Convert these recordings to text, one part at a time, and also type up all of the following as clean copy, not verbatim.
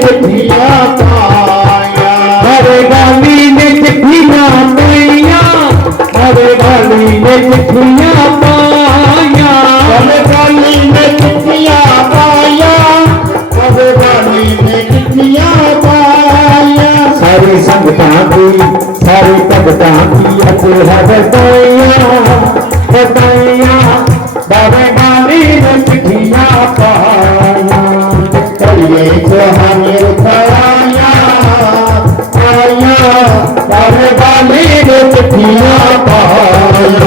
चिट्ठियां पाया, हरे वाली ने चिट्ठियां पाया, हरे वाली ने चिट्ठियां पाया, हरे वाली ने चिट्ठियां पाया, हरे वाली ने चिट्ठियां पाया। सारी संगतां की सारी भगतां की अते हदाइयां हदाइयां, बाबे वाली ने चिट्ठियां पाया। कलिए सुहाने आया आया, बाबे वाली ने चिट्ठियां पाया।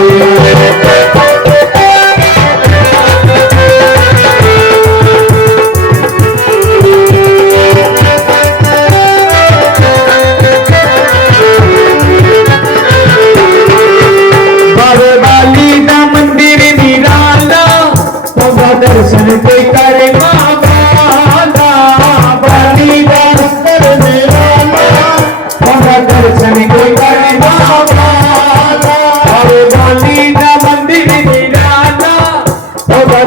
दर्शन कोई करे मावाला, बाली दर्शन मेरा दर्शन कोई करे मावाला, अरे बाली दा मंदिर निराला,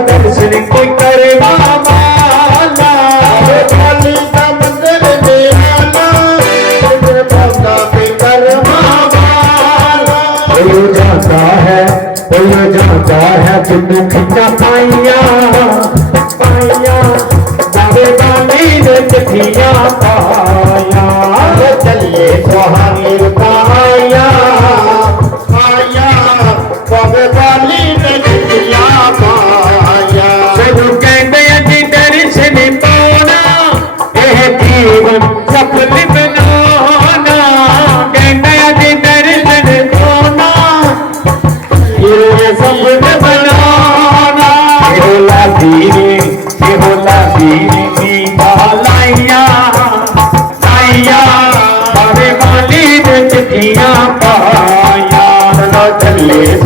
दर्शन कोई करे मावाला, अरे बाली दा मंदिर निराला, बाबा पे कर मावाला। कोई जाता है जिन्हें खिंचा पाइया पाइया, बाबे वाली ने चिट्ठियां पाया। चलिए सुहाने पाया पाया, बाबे वाली ने चिट्ठियां पाया। सब कहते जी दर्शन पाना, यह जीवन सफल बनाना, कहते जी दर्शन पाना, ये सफल बनाना। होला दीने की लाइया लाइया, बाबे वाली ने चिट्ठियां पाया। चलिए